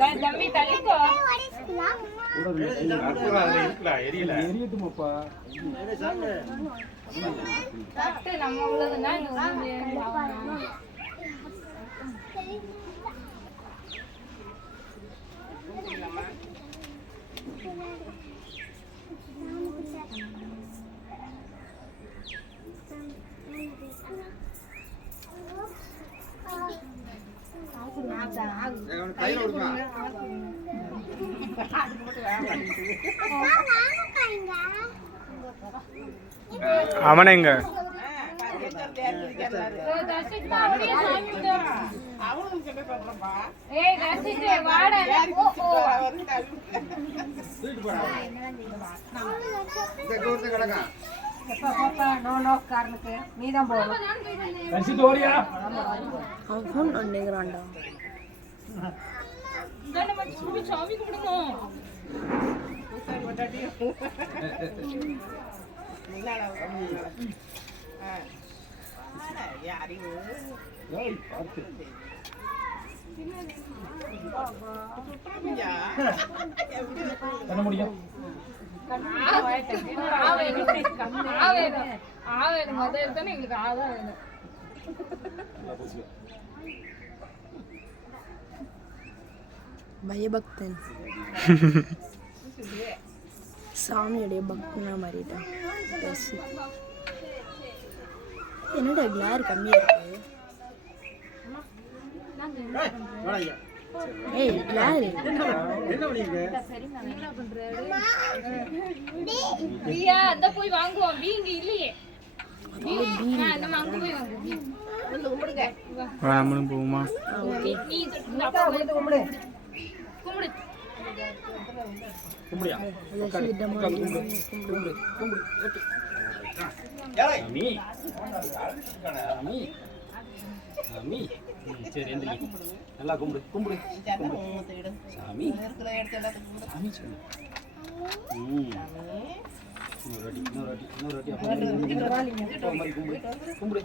ராஜா தம்பி தள்ளிக்கோ நம்ம உள்ளதுன்னா அவனங்க சாமி கும்பிடணும் எங்களுக்கு ஆதான் பயபக்தன் சாமியுடைய பக்தனா மாறிட்டான். என்னடா கிளார் கம்மியா இருக்கு? ஏய் கிளார் பிரியா அத போய் வாங்குவோம். வீங்க இல்லையே. நம்ம அங்க போய் வாங்குவோம். கும்பிடுங்க. நாமளும் போவோமா? ஓகே நீ அப்பா வந்து கும்பிடு. கும்பிடு. கும்பிடியா? கும்பிடு. சாமி சாமி சாமி சரி எந்திரி நல்லா கும்பிடு சாமி சாமி சொல்லு. இன்னொரு வாட்டி கும்பிடு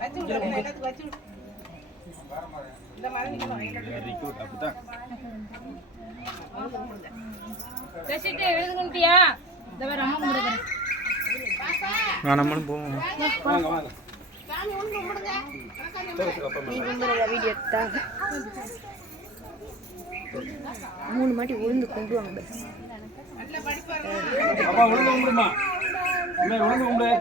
வெரி குட். அப்படிதான் எழுதுகிட்டியா? நம்மளும் போவோம். வாங்க வாங்க வீடியோ எடுத்தா 3 மாட்டி உளுந்து கொண்டு வாங்க. உளுந்து கும்பிடுமா? உளுந்து கும்பிடு.